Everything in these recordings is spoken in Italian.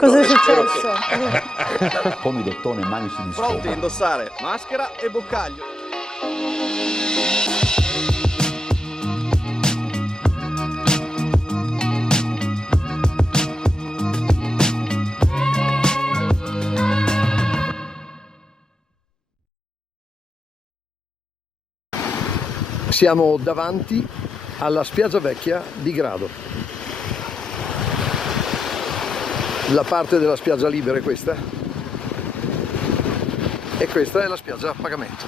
Cosa è successo? Pomidottone, manici di scopa. Pronti a indossare maschera e boccaglio. Siamo davanti alla spiaggia vecchia di Grado. La parte della spiaggia libera è questa e questa è la spiaggia a pagamento,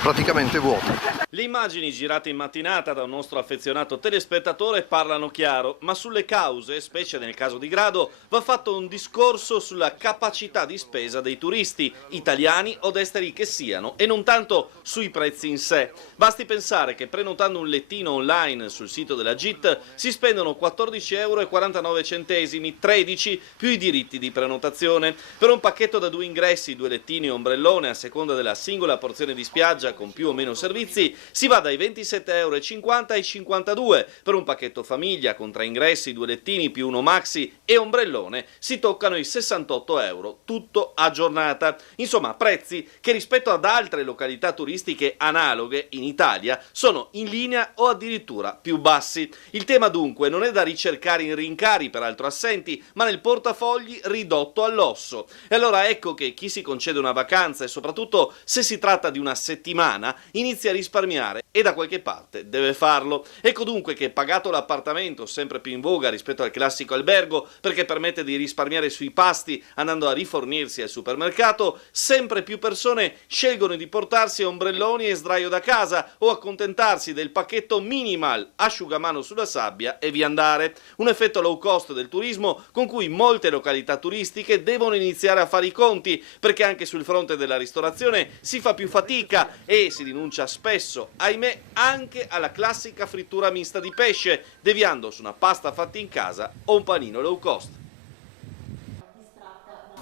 praticamente vuota. Le immagini girate in mattinata da un nostro affezionato telespettatore parlano chiaro, ma sulle cause, specie nel caso di Grado, va fatto un discorso sulla capacità di spesa dei turisti, italiani o esteri che siano, e non tanto sui prezzi in sé. Basti pensare che prenotando un lettino online sul sito della GIT si spendono 14,49 €, 13 più i diritti di prenotazione. Per un pacchetto da 2 ingressi, 2 lettini o ombrellone a seconda della singola porzione di spiaggia con più o meno servizi, si va dai 27,50 € ai 52. Per un pacchetto famiglia con 3 ingressi, 2 lettini più uno maxi e ombrellone si toccano i 68 €, tutto a giornata. Insomma, prezzi che rispetto ad altre località turistiche analoghe in Italia sono in linea o addirittura più bassi. Il tema dunque non è da ricercare in rincari peraltro assenti, ma nel portafogli ridotto all'osso. E allora ecco che chi si concede una vacanza, e soprattutto se si tratta di una settimana, inizia a risparmiare e da qualche parte deve farlo. Ecco dunque che, pagato l'appartamento, sempre più in voga rispetto al classico albergo perché permette di risparmiare sui pasti andando a rifornirsi al supermercato, sempre più persone scelgono di portarsi ombrelloni e sdraio da casa o accontentarsi del pacchetto minimal asciugamano sulla sabbia e via andare. Un effetto low cost del turismo con cui molte località turistiche devono iniziare a fare i conti, perché anche sul fronte della ristorazione si fa più fatica e si rinuncia spesso, ahimè, anche alla classica frittura mista di pesce, deviando su una pasta fatta in casa o un panino low cost.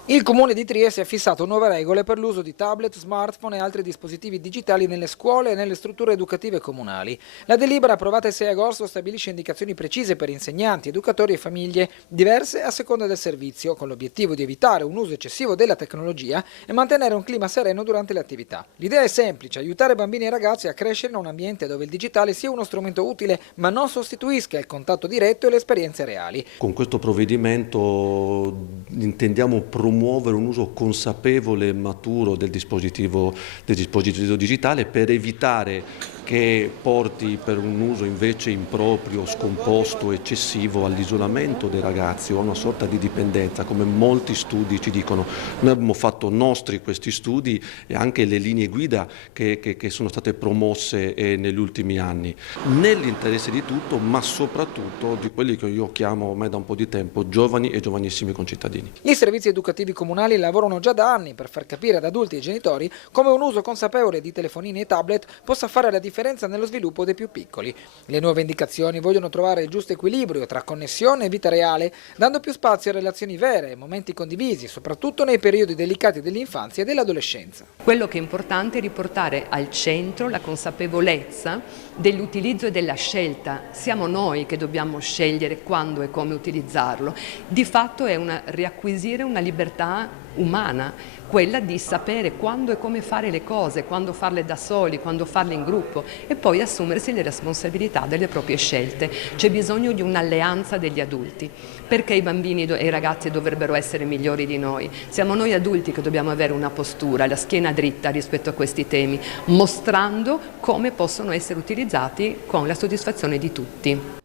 Il Comune di Trieste ha fissato nuove regole per l'uso di tablet, smartphone e altri dispositivi digitali nelle scuole e nelle strutture educative comunali. La delibera approvata il 6 agosto stabilisce indicazioni precise per insegnanti, educatori e famiglie, diverse a seconda del servizio, con l'obiettivo di evitare un uso eccessivo della tecnologia e mantenere un clima sereno durante le attività. L'idea è semplice: aiutare bambini e ragazzi a crescere in un ambiente dove il digitale sia uno strumento utile, ma non sostituisca il contatto diretto e le esperienze reali. Con questo provvedimento intendiamo promuovere un uso consapevole e maturo del dispositivo digitale per evitare che porti per un uso invece improprio, scomposto, eccessivo all'isolamento dei ragazzi o a una sorta di dipendenza, come molti studi ci dicono. Noi abbiamo fatto nostri questi studi e anche le linee guida che sono state promosse negli ultimi anni, nell'interesse di tutto, ma soprattutto di quelli che io chiamo ormai da un po' di tempo giovani e giovanissimi concittadini. I servizi educativi comunali lavorano già da anni per far capire ad adulti e genitori come un uso consapevole di telefonini e tablet possa fare la differenza nello sviluppo dei più piccoli. Le nuove indicazioni vogliono trovare il giusto equilibrio tra connessione e vita reale, dando più spazio a relazioni vere, momenti condivisi, soprattutto nei periodi delicati dell'infanzia e dell'adolescenza. Quello che è importante è riportare al centro la consapevolezza dell'utilizzo e della scelta. Siamo noi che dobbiamo scegliere quando e come utilizzarlo. Di fatto è riacquisire una libertà umana, quella di sapere quando e come fare le cose, quando farle da soli, quando farle in gruppo e poi assumersi le responsabilità delle proprie scelte. C'è bisogno di un'alleanza degli adulti, perché i bambini e i ragazzi dovrebbero essere migliori di noi. Siamo noi adulti che dobbiamo avere una postura, la schiena dritta rispetto a questi temi, mostrando come possono essere utilizzati con la soddisfazione di tutti.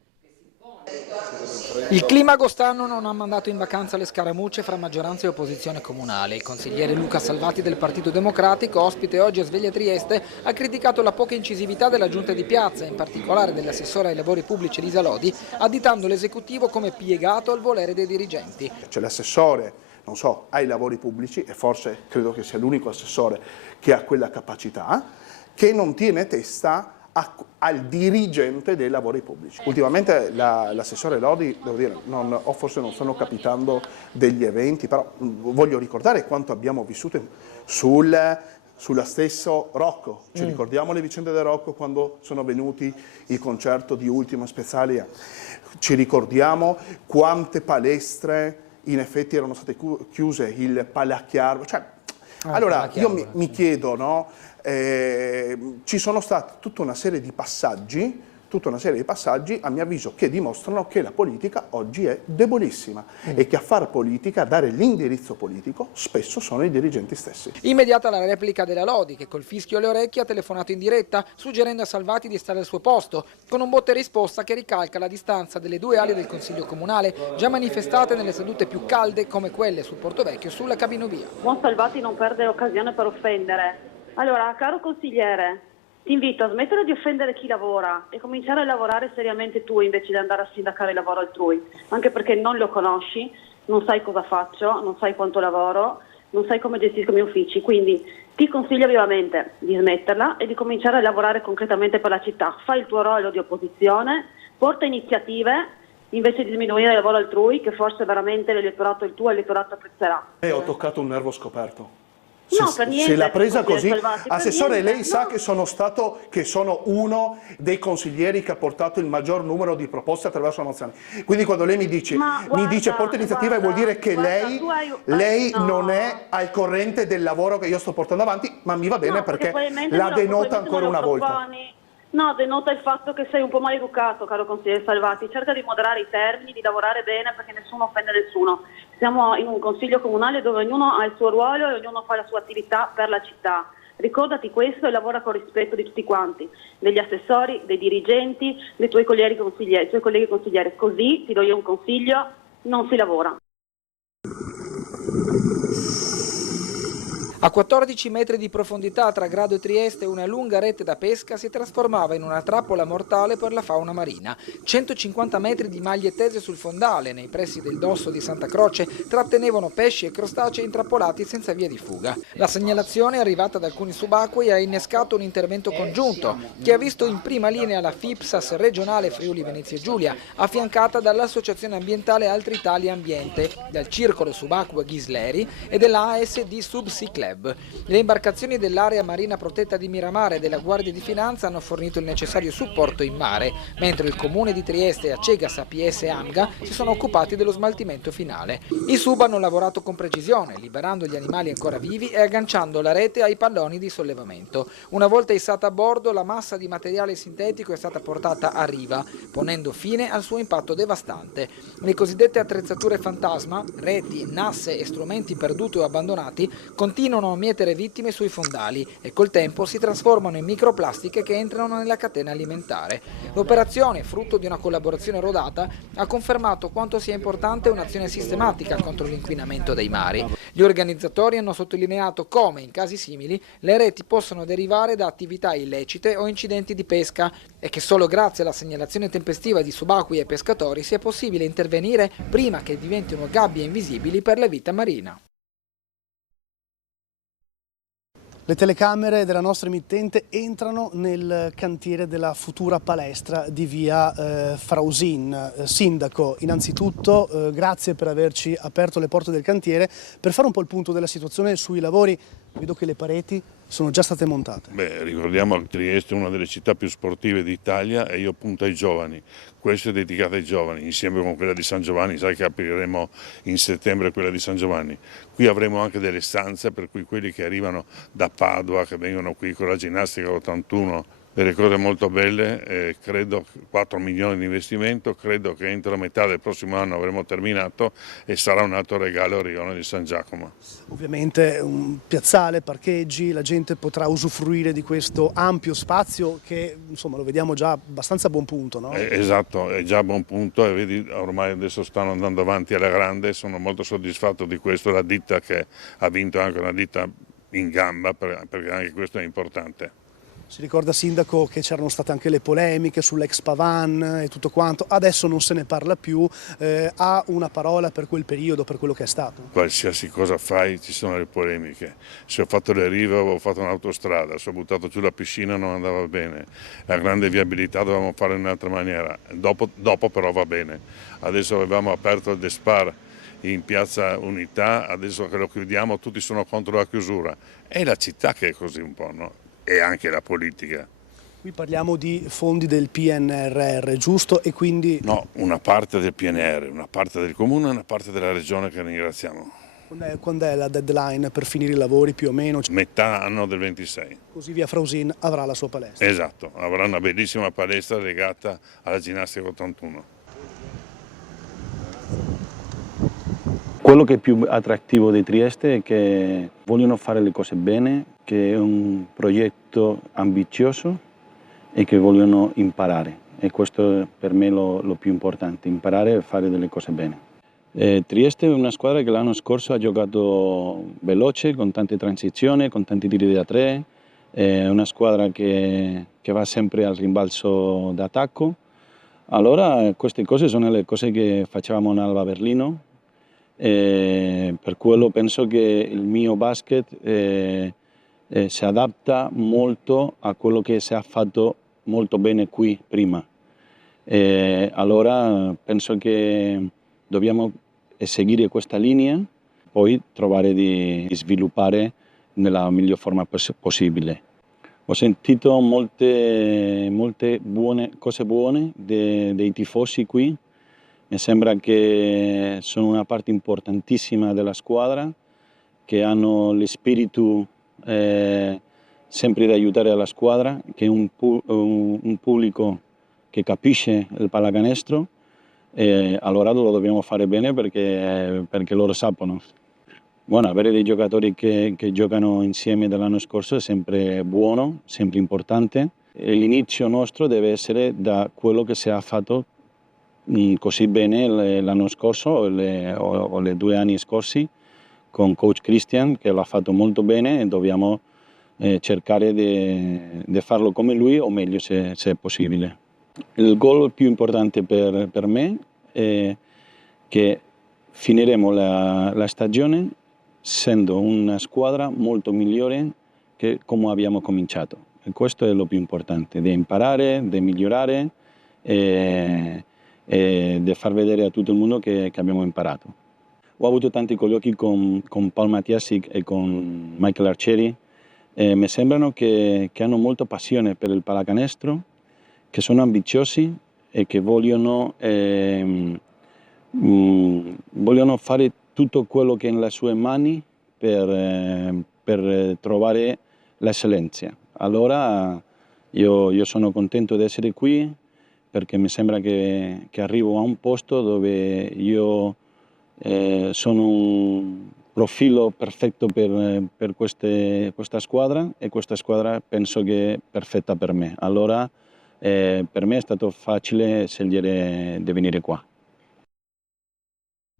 Il clima agostano non ha mandato in vacanza le scaramucce fra maggioranza e opposizione comunale. Il consigliere Luca Salvati del Partito Democratico, ospite oggi a Sveglia Trieste, ha criticato la poca incisività della giunta di piazza, in particolare dell'assessore ai lavori pubblici Elisa Lodi, additando l'esecutivo come piegato al volere dei dirigenti. C'è l'assessore, non so, ai lavori pubblici, e forse credo che sia l'unico assessore che ha quella capacità, che non tiene testa al dirigente dei lavori pubblici. Ultimamente l'assessore Lodi, devo dire, forse non stanno capitando degli eventi, però voglio ricordare quanto abbiamo vissuto sul sulla stesso Rocco. Ci ricordiamo le vicende del Rocco quando sono venuti il concerto di Ultima Specialia. Ci ricordiamo quante palestre in effetti erano state chiuse, il Palacchiaro. Cioè, allora io mi chiedo, no? Ci sono stati tutta una serie di passaggi, a mio avviso, che dimostrano che la politica oggi è debolissima e che a fare politica, a dare l'indirizzo politico, spesso sono i dirigenti stessi. Immediata la replica della Lodi, che col fischio alle orecchie ha telefonato in diretta, suggerendo a Salvati di stare al suo posto, con un botta e risposta che ricalca la distanza delle due ali del Consiglio Comunale, già manifestate nelle sedute più calde come quelle su Portovecchio sulla Cabinovia. Buon Salvati non perde occasione per offendere. Allora, caro consigliere, ti invito a smettere di offendere chi lavora e cominciare a lavorare seriamente tu invece di andare a sindacare il lavoro altrui, anche perché non lo conosci, non sai cosa faccio, non sai quanto lavoro, non sai come gestisco i miei uffici, quindi ti consiglio vivamente di smetterla e di cominciare a lavorare concretamente per la città. Fai il tuo ruolo di opposizione, porta iniziative invece di diminuire il lavoro altrui, che forse veramente l'elettorato, il tuo elettorato apprezzerà. Ho toccato un nervo scoperto. No, per niente. Se l'ha presa così, Salvati, Assessore, niente, lei sa no. che sono uno dei consiglieri che ha portato il maggior numero di proposte attraverso la mozione. Quindi quando lei mi dice porta iniziativa, vuol dire che lei non è al corrente del lavoro che io sto portando avanti, ma mi va bene perché la denota ancora una volta. No, denota il fatto che sei un po' maleducato, caro consigliere Salvati. Cerca di moderare i termini, di lavorare bene, perché nessuno offende nessuno. Siamo in un consiglio comunale dove ognuno ha il suo ruolo e ognuno fa la sua attività per la città. Ricordati questo e lavora con rispetto di tutti quanti, degli assessori, dei dirigenti, dei tuoi colleghi consiglieri. Così, ti do io un consiglio, non si lavora. A 14 metri di profondità tra Grado e Trieste una lunga rete da pesca si trasformava in una trappola mortale per la fauna marina. 150 metri di maglie tese sul fondale, nei pressi del dosso di Santa Croce, trattenevano pesci e crostacei intrappolati senza via di fuga. La segnalazione arrivata da alcuni subacquei ha innescato un intervento congiunto, che ha visto in prima linea la FIPSAS regionale Friuli Venezia Giulia, affiancata dall'Associazione Ambientale Altri Italia Ambiente, dal Circolo Subacqueo Ghisleri e della ASD Subsea Club. Le imbarcazioni dell'area marina protetta di Miramare e della Guardia di Finanza hanno fornito il necessario supporto in mare, mentre il comune di Trieste, Acegas, APS e Amga si sono occupati dello smaltimento finale. I sub hanno lavorato con precisione, liberando gli animali ancora vivi e agganciando la rete ai palloni di sollevamento. Una volta issata a bordo, la massa di materiale sintetico è stata portata a riva, ponendo fine al suo impatto devastante. Le cosiddette attrezzature fantasma, reti, nasse e strumenti perduti o abbandonati, continuano a mietere vittime sui fondali e col tempo si trasformano in microplastiche che entrano nella catena alimentare. L'operazione, frutto di una collaborazione rodata, ha confermato quanto sia importante un'azione sistematica contro l'inquinamento dei mari. Gli organizzatori hanno sottolineato come, in casi simili, le reti possono derivare da attività illecite o incidenti di pesca e che solo grazie alla segnalazione tempestiva di subacquei e pescatori sia possibile intervenire prima che diventino gabbie invisibili per la vita marina. Le telecamere della nostra emittente entrano nel cantiere della futura palestra di via Frausin. Sindaco, innanzitutto grazie per averci aperto le porte del cantiere per fare un po' il punto della situazione sui lavori. Vedo che le pareti sono già state montate. Ricordiamo che Trieste è una delle città più sportive d'Italia e io punto ai giovani. Questo è dedicato ai giovani, insieme con quella di San Giovanni, sai che apriremo in settembre quella di San Giovanni. Qui avremo anche delle stanze per cui quelli che arrivano da Padova, che vengono qui con la ginnastica 81, delle cose molto belle, credo 4 milioni di investimento, credo che entro la metà del prossimo anno avremo terminato e sarà un altro regalo al rione di San Giacomo. Ovviamente un piazzale, parcheggi, la gente potrà usufruire di questo ampio spazio che insomma lo vediamo già abbastanza a buon punto, no? Esatto, è già a buon punto e vedi ormai adesso stanno andando avanti alla grande, sono molto soddisfatto di questo, la ditta che ha vinto anche una ditta in gamba perché anche questo è importante. Si ricorda, Sindaco, che c'erano state anche le polemiche sull'ex Pavan e tutto quanto, adesso non se ne parla più, ha una parola per quel periodo, per quello che è stato? Qualsiasi cosa fai ci sono le polemiche, se ho fatto le rive avevo fatto un'autostrada, se ho buttato giù la piscina non andava bene, la grande viabilità dovevamo fare in un'altra maniera, dopo però va bene, adesso avevamo aperto il Despar in Piazza Unità, adesso che lo chiudiamo tutti sono contro la chiusura. È la città che è così un po', no? E anche la politica. Qui parliamo di fondi del PNRR, giusto? E quindi... No, una parte del PNR, una parte del comune e una parte della regione che ringraziamo. Quando è la deadline per finire i lavori più o meno? Metà anno del 26. Così via Frausin avrà la sua palestra. Esatto, avrà una bellissima palestra legata alla ginnastica 81. Quello che è più attrattivo di Trieste è che vogliono fare le cose bene, che è un progetto ambizioso e che vogliono imparare. E questo per me è lo più importante, imparare a fare delle cose bene. Trieste è una squadra che l'anno scorso ha giocato veloce, con tante transizioni, con tanti tiri da tre, è una squadra che va sempre al rimbalzo d'attacco. Allora queste cose sono le cose che facevamo in Alba Berlino, per quello penso che il mio basket si adatta molto a quello che si è fatto molto bene qui prima. Allora penso che dobbiamo seguire questa linea, poi trovare di sviluppare nella miglior forma possibile. Ho sentito molte cose buone dei tifosi qui. Mi sembra che sono una parte importantissima della squadra, che hanno lo spirito sempre di aiutare la squadra, che è un pubblico che capisce il pallacanestro. Allora lo dobbiamo fare bene perché loro sappiano. Bueno, avere dei giocatori che giocano insieme dall'anno scorso è sempre buono, sempre importante. L'inizio nostro deve essere da quello che si è fatto così bene l'anno scorso o le 2 anni scorsi con coach Christian, che l'ha fatto molto bene, e dobbiamo cercare di farlo come lui o meglio se è possibile. Il goal più importante per me è che finiremo la stagione essendo una squadra molto migliore che come abbiamo cominciato. E questo è lo più importante, di imparare, di migliorare e di far vedere a tutto il mondo che abbiamo imparato. Ho avuto tanti colloqui con Paul Matiasic e con Michael Arcieri e mi sembrano che hanno molta passione per il pallacanestro, che sono ambiziosi e che vogliono fare tutto quello che è nelle sue mani per trovare l'eccellenza. Allora io sono contento di essere qui perché mi sembra che arrivo a un posto dove io sono un profilo perfetto per questa squadra e questa squadra penso che è perfetta per me. Allora per me è stato facile scegliere di venire qua.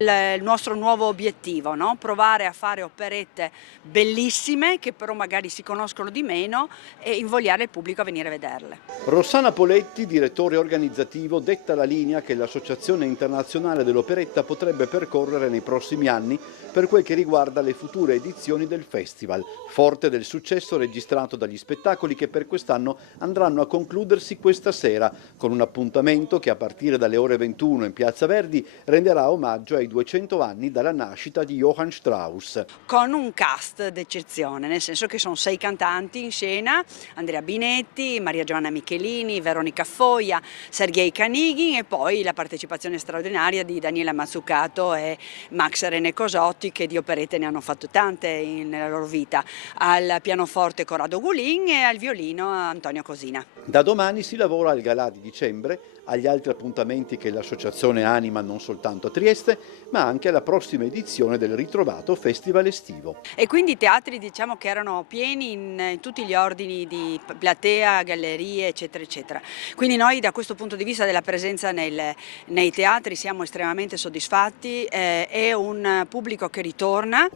Il nostro nuovo obiettivo, no? Provare a fare operette bellissime che però magari si conoscono di meno e invogliare il pubblico a venire a vederle. Rossana Poletti, direttore organizzativo, detta la linea che l'Associazione Internazionale dell'Operetta potrebbe percorrere nei prossimi anni per quel che riguarda le future edizioni del festival, forte del successo registrato dagli spettacoli che per quest'anno andranno a concludersi questa sera, con un appuntamento che a partire dalle ore 21 in Piazza Verdi renderà omaggio ai 200 anni dalla nascita di Johann Strauss. Con un cast d'eccezione, nel senso che sono 6 cantanti in scena: Andrea Binetti, Maria Giovanna Michelini, Veronica Foglia, Sergei Kanigin e poi la partecipazione straordinaria di Daniela Mazzucato e Max René Cosotti, che di operette ne hanno fatto tante nella loro vita, al pianoforte Corrado Gulin e al violino Antonio Cosina. Da domani si lavora al Galà di dicembre, agli altri appuntamenti che l'associazione anima non soltanto a Trieste, ma anche alla prossima edizione del ritrovato Festival estivo. E quindi i teatri, diciamo, che erano pieni in tutti gli ordini di platea, gallerie, eccetera, eccetera. Quindi noi da questo punto di vista della presenza nei teatri siamo estremamente soddisfatti, è un pubblico che ritorna.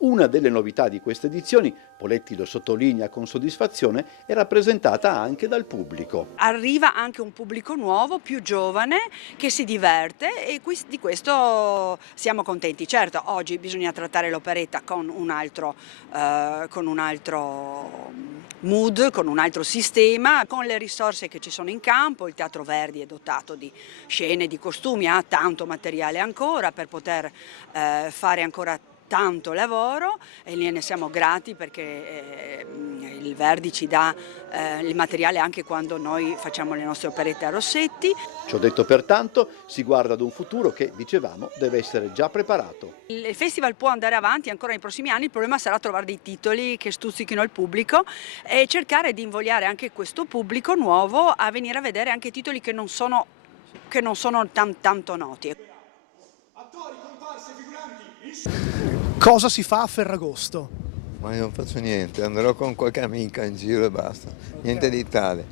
Una delle novità di queste edizioni, Poletti lo sottolinea con soddisfazione, è rappresentata anche dal pubblico. Arriva anche un pubblico nuovo, più giovane, che si diverte e di questo siamo contenti. Certo, oggi bisogna trattare l'operetta con un altro mood, con un altro sistema, con le risorse che ci sono in campo. Il Teatro Verdi è dotato di scene, di costumi, ha tanto materiale ancora per poter fare ancora tanto lavoro e ne siamo grati perché il Verdi ci dà il materiale anche quando noi facciamo le nostre operette a Rossetti. Ciò detto, pertanto, si guarda ad un futuro che, dicevamo, deve essere già preparato. Il festival può andare avanti ancora nei prossimi anni, il problema sarà trovare dei titoli che stuzzichino il pubblico e cercare di invogliare anche questo pubblico nuovo a venire a vedere anche titoli che non sono tanto noti. Cosa si fa a Ferragosto? Ma io non faccio niente, andrò con qualche amica in giro e basta, niente di tale.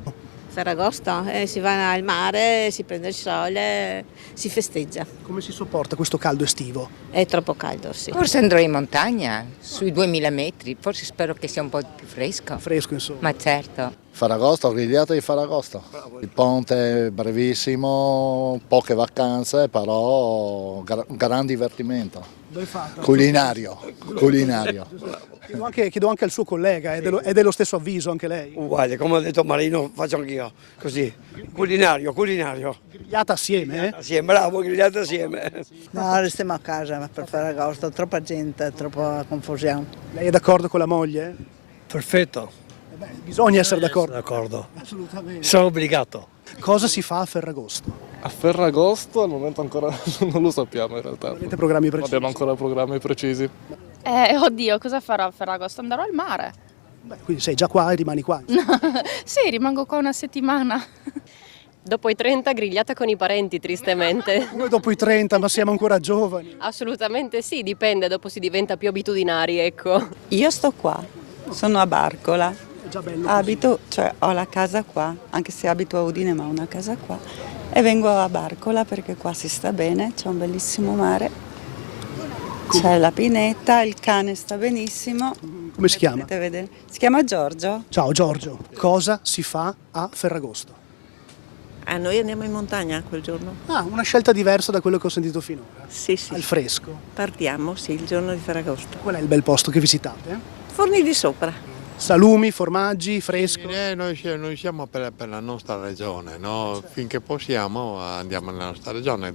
Ferragosto, si va al mare, si prende il sole, si festeggia. Come si sopporta questo caldo estivo? È troppo caldo, sì. Forse andrò in montagna, sui 2000 metri, forse spero che sia un po' più fresco. Fresco, insomma. Ma certo. Ferragosto, grigliata di Ferragosto. Il ponte è brevissimo, poche vacanze, però un gran divertimento. Ben fatto. Culinario. Chiedo anche al suo collega, è dello stesso avviso anche lei? Uguale, come ha detto Marino, faccio anch'io, così. Culinario. Grigliata assieme, eh? Assieme, bravo, grigliata assieme. No, restiamo a casa per Ferragosto, troppa gente, troppa confusione. Lei è d'accordo con la moglie? Perfetto. Bisogna essere d'accordo. D'accordo. Assolutamente. Sono obbligato. Cosa si fa a Ferragosto? A Ferragosto al momento ancora non lo sappiamo in realtà. Avete programmi precisi? Abbiamo ancora programmi precisi. Oddio, cosa farò a Ferragosto? Andrò al mare. Beh, quindi sei già qua e rimani qua? Sì, rimango qua una settimana. Dopo i 30 grigliata con i parenti, tristemente. Come dopo i 30, ma siamo ancora giovani? Assolutamente sì, dipende, dopo si diventa più abitudinari, ecco. Io sto qua, sono a Barcola. È già bello Abito, cioè ho la casa qua, anche se abito a Udine, ma ho una casa qua. E vengo a Barcola perché qua si sta bene, c'è un bellissimo mare. C'è la pineta, il cane sta benissimo. Come si chiama? Si chiama Giorgio. Ciao Giorgio, cosa si fa a Ferragosto? Noi andiamo in montagna quel giorno. Ah, una scelta diversa da quello che ho sentito finora. Sì. Al fresco. Partiamo, sì, il giorno di Ferragosto. Qual è il bel posto che visitate? Forni di Sopra. Salumi, formaggi, fresco? Noi siamo per la nostra regione, no? Certo. Finché possiamo andiamo nella nostra regione.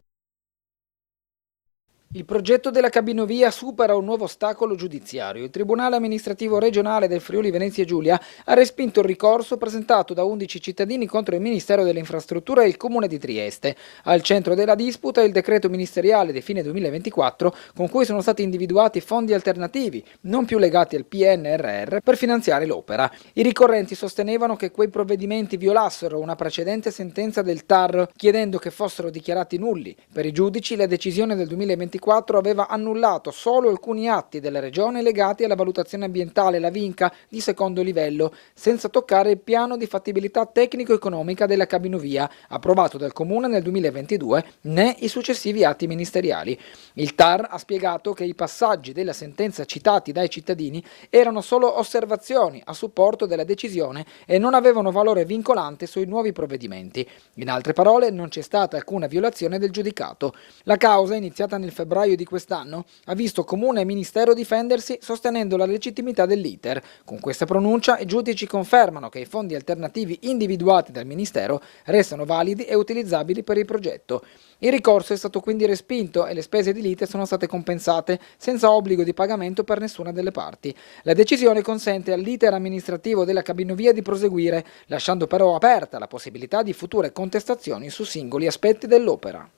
Il progetto della cabinovia supera un nuovo ostacolo giudiziario. Il Tribunale amministrativo regionale del Friuli Venezia Giulia ha respinto il ricorso presentato da 11 cittadini contro il Ministero delle Infrastrutture e il Comune di Trieste. Al centro della disputa è il decreto ministeriale di fine 2024 con cui sono stati individuati fondi alternativi, non più legati al PNRR, per finanziare l'opera. I ricorrenti sostenevano che quei provvedimenti violassero una precedente sentenza del TAR, chiedendo che fossero dichiarati nulli. Per i giudici la decisione del 2024 aveva annullato solo alcuni atti della Regione legati alla valutazione ambientale, la VINCA, di secondo livello, senza toccare il piano di fattibilità tecnico-economica della cabinovia, approvato dal Comune nel 2022, né i successivi atti ministeriali. Il TAR ha spiegato che i passaggi della sentenza citati dai cittadini erano solo osservazioni a supporto della decisione e non avevano valore vincolante sui nuovi provvedimenti. In altre parole, non c'è stata alcuna violazione del giudicato. La causa, iniziata nel febbraio di quest'anno, ha visto Comune e Ministero difendersi sostenendo la legittimità dell'iter. Con questa pronuncia i giudici confermano che i fondi alternativi individuati dal Ministero restano validi e utilizzabili per il progetto. Il ricorso è stato quindi respinto e le spese di lite sono state compensate senza obbligo di pagamento per nessuna delle parti. La decisione consente all'iter amministrativo della cabinovia di proseguire, lasciando però aperta la possibilità di future contestazioni su singoli aspetti dell'opera.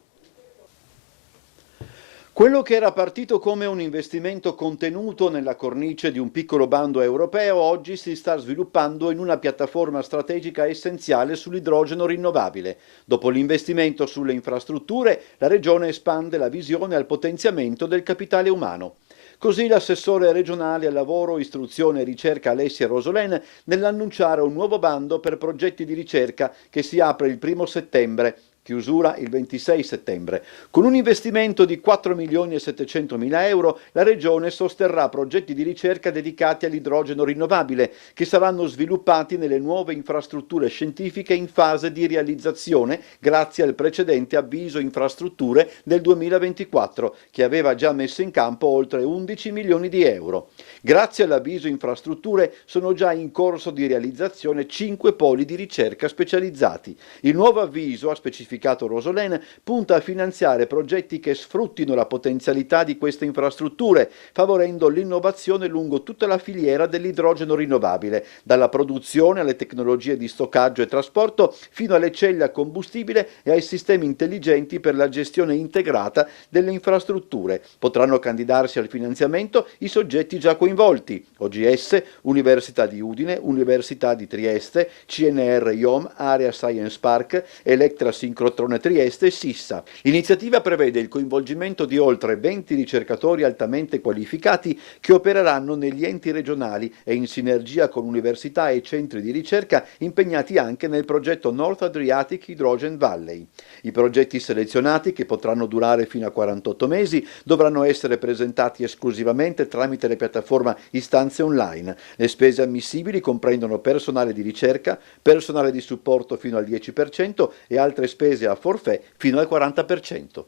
Quello che era partito come un investimento contenuto nella cornice di un piccolo bando europeo oggi si sta sviluppando in una piattaforma strategica essenziale sull'idrogeno rinnovabile. Dopo l'investimento sulle infrastrutture, la Regione espande la visione al potenziamento del capitale umano. Così l'assessore regionale al lavoro, istruzione e ricerca Alessia Rosolen nell'annunciare un nuovo bando per progetti di ricerca che si apre il 1° settembre. chiusura il 26 settembre. Con un investimento di 4.700.000 euro la Regione sosterrà progetti di ricerca dedicati all'idrogeno rinnovabile che saranno sviluppati nelle nuove infrastrutture scientifiche in fase di realizzazione grazie al precedente avviso infrastrutture del 2024 che aveva già messo in campo oltre 11 milioni di euro. Grazie all'avviso infrastrutture sono già in corso di realizzazione 5 poli di ricerca specializzati. Il nuovo avviso, ha specificato Rosolén, punta a finanziare progetti che sfruttino la potenzialità di queste infrastrutture, favorendo l'innovazione lungo tutta la filiera dell'idrogeno rinnovabile, dalla produzione alle tecnologie di stoccaggio e trasporto fino alle celle a combustibile e ai sistemi intelligenti per la gestione integrata delle infrastrutture. Potranno candidarsi al finanziamento i soggetti già coinvolti: OGS, Università di Udine, Università di Trieste, CNR IOM, Area Science Park, Electra Sincrotrone Trieste e Sissa. L'iniziativa prevede il coinvolgimento di oltre 20 ricercatori altamente qualificati che opereranno negli enti regionali e in sinergia con università e centri di ricerca impegnati anche nel progetto North Adriatic Hydrogen Valley. I progetti selezionati, che potranno durare fino a 48 mesi, dovranno essere presentati esclusivamente tramite la piattaforma Istanze Online. Le spese ammissibili comprendono personale di ricerca, personale di supporto fino al 10% e altre spese a forfait fino al 40%.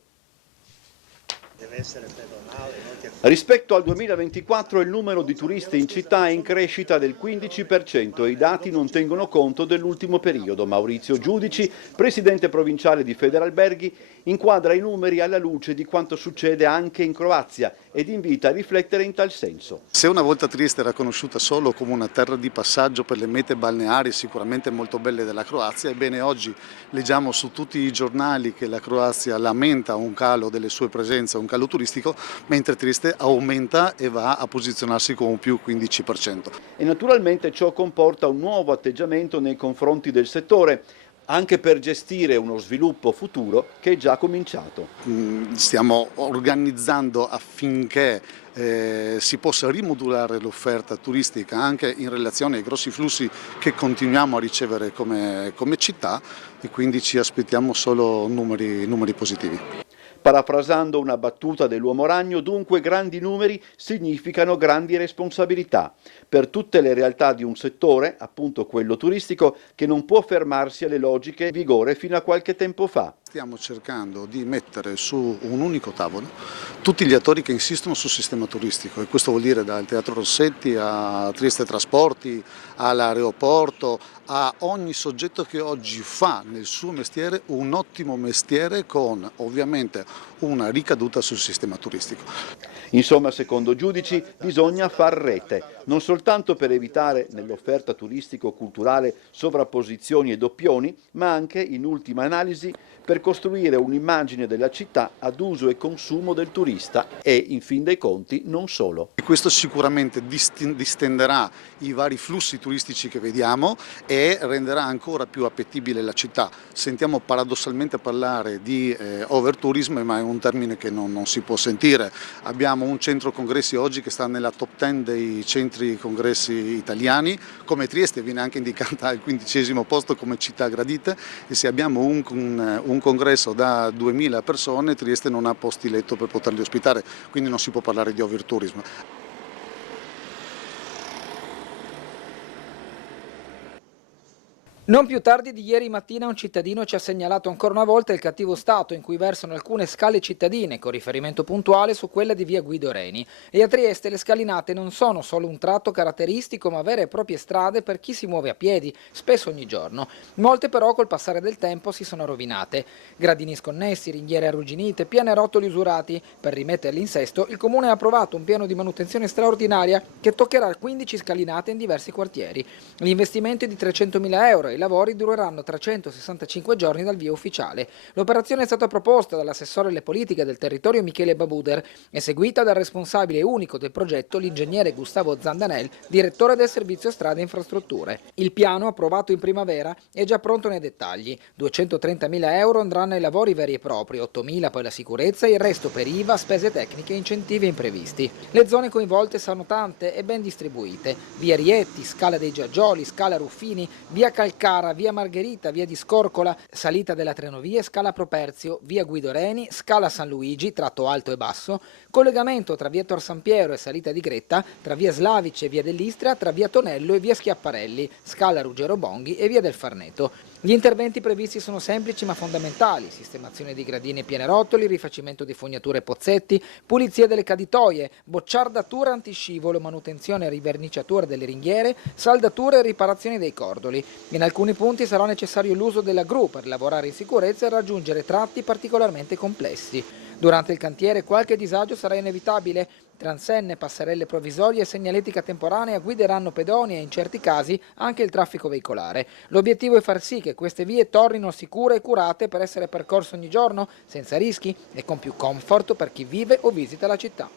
Rispetto al 2024 il numero di turisti in città è in crescita del 15% e i dati non tengono conto dell'ultimo periodo. Maurizio Giudici, presidente provinciale di Federalberghi, inquadra i numeri alla luce di quanto succede anche in Croazia ed invita a riflettere in tal senso. Se una volta Trieste era conosciuta solo come una terra di passaggio per le mete balneari sicuramente molto belle della Croazia, ebbene oggi leggiamo su tutti i giornali che la Croazia lamenta un calo delle sue presenze, un calo turistico, mentre Trieste aumenta e va a posizionarsi con un più 15%. E naturalmente ciò comporta un nuovo atteggiamento nei confronti del settore, anche per gestire uno sviluppo futuro che è già cominciato. Stiamo organizzando affinché si possa rimodulare l'offerta turistica anche in relazione ai grossi flussi che continuiamo a ricevere come città, e quindi ci aspettiamo solo numeri positivi. Parafrasando una battuta dell'uomo ragno, dunque grandi numeri significano grandi responsabilità per tutte le realtà di un settore, appunto quello turistico, che non può fermarsi alle logiche in vigore fino a qualche tempo fa. Stiamo cercando di mettere su un unico tavolo tutti gli attori che insistono sul sistema turistico, e questo vuol dire dal Teatro Rossetti a Trieste Trasporti, all'aeroporto, a ogni soggetto che oggi fa nel suo mestiere un ottimo mestiere con ovviamente una ricaduta sul sistema turistico. Insomma, secondo Giudici, bisogna far rete, non soltanto per evitare nell'offerta turistico-culturale sovrapposizioni e doppioni, ma anche, in ultima analisi, per costruire un'immagine della città ad uso e consumo del turista e, in fin dei conti, non solo. E questo sicuramente distenderà i vari flussi turistici che vediamo e renderà ancora più appetibile la città. Sentiamo paradossalmente parlare di overtourism, ma è un termine che non si può sentire. Abbiamo un centro congressi oggi che sta nella top 10 dei centri congressi italiani, come Trieste viene anche indicata al 15° posto come città gradite, e se abbiamo un congresso da 2000 persone, Trieste non ha posti letto per poterli ospitare, quindi non si può parlare di overtourism. Non più tardi di ieri mattina un cittadino ci ha segnalato ancora una volta il cattivo stato in cui versano alcune scale cittadine, con riferimento puntuale su quella di via Guido Reni. E a Trieste le scalinate non sono solo un tratto caratteristico, ma vere e proprie strade per chi si muove a piedi, spesso ogni giorno. Molte però col passare del tempo si sono rovinate. Gradini sconnessi, ringhiere arrugginite, pianerottoli usurati. Per rimetterli in sesto, il Comune ha approvato un piano di manutenzione straordinaria che toccherà 15 scalinate in diversi quartieri. L'investimento è di 300.000 euro. I lavori dureranno 365 giorni dal via ufficiale. L'operazione è stata proposta dall'assessore alle politiche del territorio Michele Babuder e seguita dal responsabile unico del progetto, l'ingegnere Gustavo Zandanel, direttore del servizio strade e infrastrutture. Il piano, approvato in primavera, è già pronto nei dettagli. 230.000 euro andranno ai lavori veri e propri, 8.000 poi la sicurezza e il resto per IVA, spese tecniche, incentivi e imprevisti. Le zone coinvolte sono tante e ben distribuite. Via Rietti, Scala dei Giaggioli, Scala Ruffini, via Calcare, Pescara, via Margherita, via di Scorcola, salita della Trenovie, scala Properzio, via Guido Reni, scala San Luigi, tratto alto e basso, collegamento tra via Tor San Piero e salita di Gretta, tra via Slavice e via dell'Istria, tra via Tonello e via Schiaparelli, scala Ruggero Bonghi e via del Farneto. Gli interventi previsti sono semplici ma fondamentali: sistemazione di gradini e pianerottoli, rifacimento di fognature e pozzetti, pulizia delle caditoie, bocciardatura antiscivolo, manutenzione e riverniciatura delle ringhiere, saldature e riparazione dei cordoli. In alcuni punti sarà necessario l'uso della gru per lavorare in sicurezza e raggiungere tratti particolarmente complessi. Durante il cantiere qualche disagio sarà inevitabile. Transenne, passerelle provvisorie e segnaletica temporanea guideranno pedoni e in certi casi anche il traffico veicolare. L'obiettivo è far sì che queste vie tornino sicure e curate per essere percorse ogni giorno, senza rischi e con più comfort per chi vive o visita la città.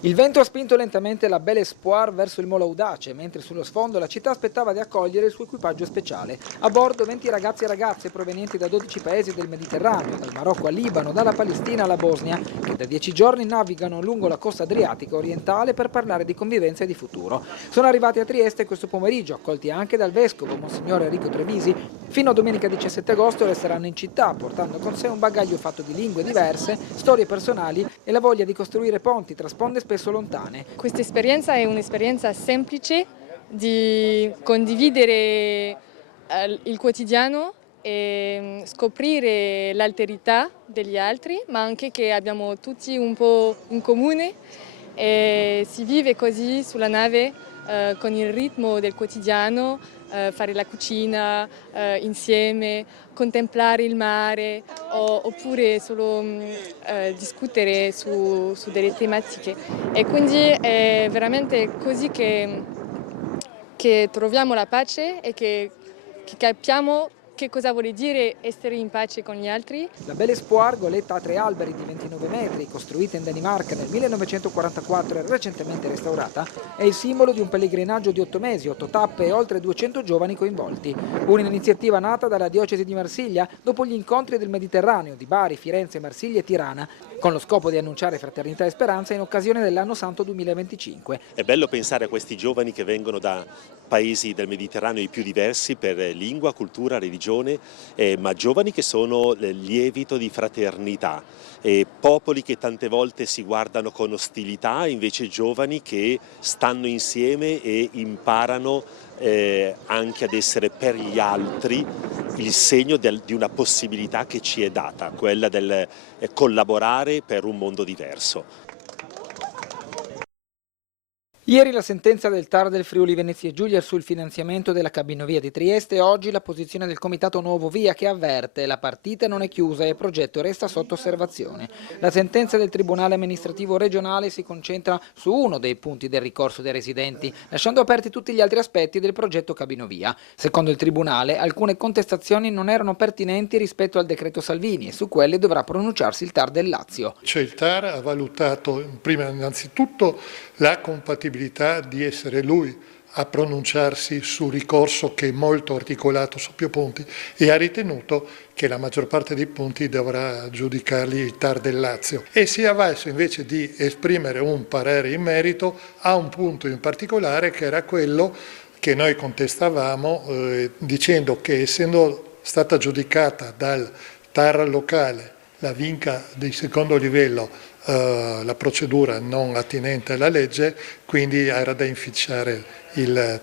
Il vento ha spinto lentamente la Belle Espoir verso il Molo Audace, mentre sullo sfondo la città aspettava di accogliere il suo equipaggio speciale. A bordo 20 ragazzi e ragazze provenienti da 12 paesi del Mediterraneo, dal Marocco al Libano, dalla Palestina alla Bosnia, che da 10 giorni navigano lungo la costa adriatica orientale per parlare di convivenza e di futuro. Sono arrivati a Trieste questo pomeriggio, accolti anche dal vescovo Monsignore Enrico Trevisi. Fino a domenica 17 agosto resteranno in città, portando con sé un bagaglio fatto di lingue diverse, storie personali e la voglia di costruire ponti tra sponde spesso lontane. Questa esperienza è un'esperienza semplice di condividere il quotidiano e scoprire l'alterità degli altri, ma anche che abbiamo tutti un po' in comune e si vive così sulla nave con il ritmo del quotidiano, fare la cucina insieme, contemplare il mare oppure solo discutere su delle tematiche. E quindi è veramente così che troviamo la pace e che capiamo che cosa vuol dire essere in pace con gli altri. La Belle Espoir, goletta a 3 alberi di 29 metri, costruita in Danimarca nel 1944 e recentemente restaurata, è il simbolo di un pellegrinaggio di 8 mesi, 8 tappe e oltre 200 giovani coinvolti. Un'iniziativa nata dalla diocesi di Marsiglia dopo gli incontri del Mediterraneo di Bari, Firenze, Marsiglia e Tirana, con lo scopo di annunciare fraternità e speranza in occasione dell'anno santo 2025. È bello pensare a questi giovani che vengono da paesi del Mediterraneo i più diversi per lingua, cultura, religione, ma giovani che sono lievito di fraternità, popoli che tante volte si guardano con ostilità, invece giovani che stanno insieme e imparano anche ad essere per gli altri il segno di una possibilità che ci è data, quella del collaborare per un mondo diverso. Ieri la sentenza del TAR del Friuli Venezia Giulia sul finanziamento della cabinovia di Trieste e oggi la posizione del Comitato Nuovo Via che avverte la partita non è chiusa e il progetto resta sotto osservazione. La sentenza del Tribunale amministrativo regionale si concentra su uno dei punti del ricorso dei residenti, lasciando aperti tutti gli altri aspetti del progetto cabinovia. Secondo il Tribunale, alcune contestazioni non erano pertinenti rispetto al decreto Salvini e su quelle dovrà pronunciarsi il TAR del Lazio. Cioè il TAR ha valutato prima innanzitutto la compatibilità di essere lui a pronunciarsi sul ricorso che è molto articolato su più punti e ha ritenuto che la maggior parte dei punti dovrà giudicarli il TAR del Lazio e si è avvalso invece di esprimere un parere in merito a un punto in particolare che era quello che noi contestavamo dicendo che essendo stata giudicata dal TAR locale la vinca di secondo livello la procedura non attinente alla legge, quindi era da inficiare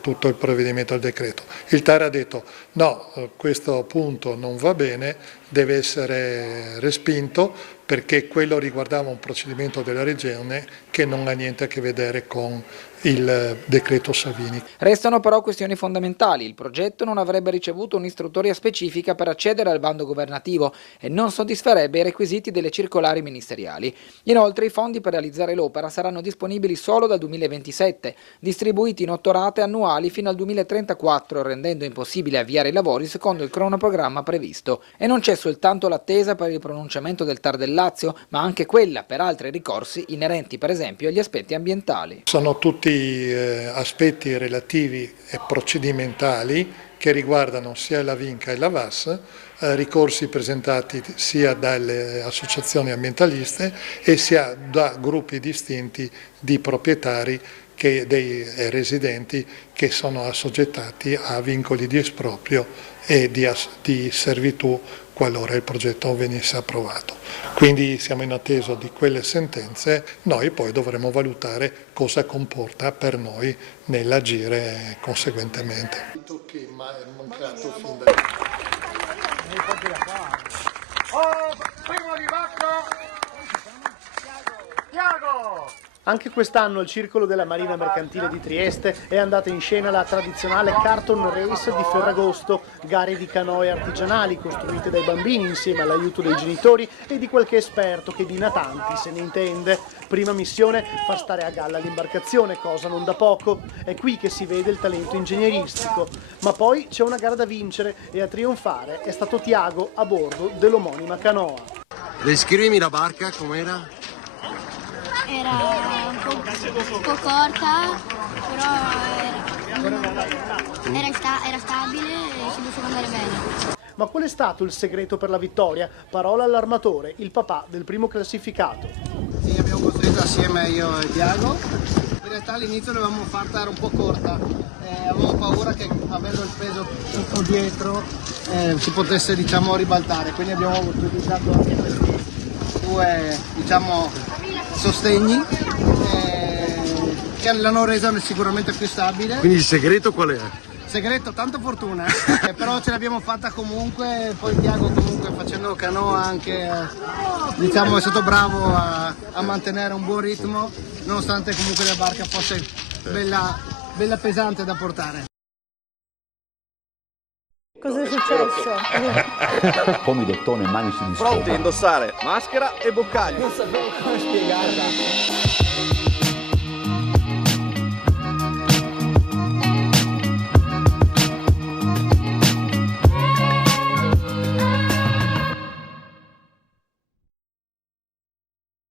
tutto il provvedimento al decreto. Il TAR ha detto no, questo punto non va bene, deve essere respinto perché quello riguardava un procedimento della Regione che non ha niente a che vedere con il decreto Salvini. Restano però questioni fondamentali. Il progetto non avrebbe ricevuto un'istruttoria specifica per accedere al bando governativo e non soddisferebbe i requisiti delle circolari ministeriali. Inoltre i fondi per realizzare l'opera saranno disponibili solo dal 2027, distribuiti in 8 rate annuali fino al 2034, rendendo impossibile avviare i lavori secondo il cronoprogramma previsto. E non c'è soltanto l'attesa per il pronunciamento del TAR del Lazio, ma anche quella per altri ricorsi inerenti per esempio agli aspetti ambientali. Sono tutti aspetti relativi e procedimentali che riguardano sia la Vinca e la VAS, ricorsi presentati sia dalle associazioni ambientaliste e sia da gruppi distinti di proprietari dei residenti che sono assoggettati a vincoli di esproprio e di servitù qualora il progetto venisse approvato. Quindi siamo in attesa di quelle sentenze, noi poi dovremo valutare cosa comporta per noi nell'agire conseguentemente. Che è mancato fin da... Anche quest'anno al Circolo della Marina Mercantile di Trieste è andata in scena la tradizionale Carton Race di Ferragosto, gare di canoe artigianali costruite dai bambini insieme all'aiuto dei genitori e di qualche esperto che di natanti se ne intende. Prima missione, far stare a galla l'imbarcazione, cosa non da poco. È qui che si vede il talento ingegneristico. Ma poi c'è una gara da vincere e a trionfare è stato Tiago a bordo dell'omonima canoa. Descrivimi la barca, com'era? Era un po' corta, però era stabile e si poteva andare bene. Ma qual è stato il segreto per la vittoria? Parola all'armatore, il papà del primo classificato. Sì, abbiamo costruito assieme io e Tiago. In realtà all'inizio l'avevamo fatta, era un po' corta. Avevamo paura che avendo il peso tutto dietro si potesse ribaltare, quindi abbiamo utilizzato anche questi due sostegni che l'hanno resa sicuramente più stabile. Quindi il segreto qual è? Segreto, tanta fortuna, però ce l'abbiamo fatta comunque, poi Tiago comunque facendo canoa anche è stato bravo a mantenere un buon ritmo, nonostante comunque la barca fosse bella pesante da portare. Cosa è successo? Pomidottone, manici di Pronti a indossare maschera e boccaglio. Non sapevo come spiegarla.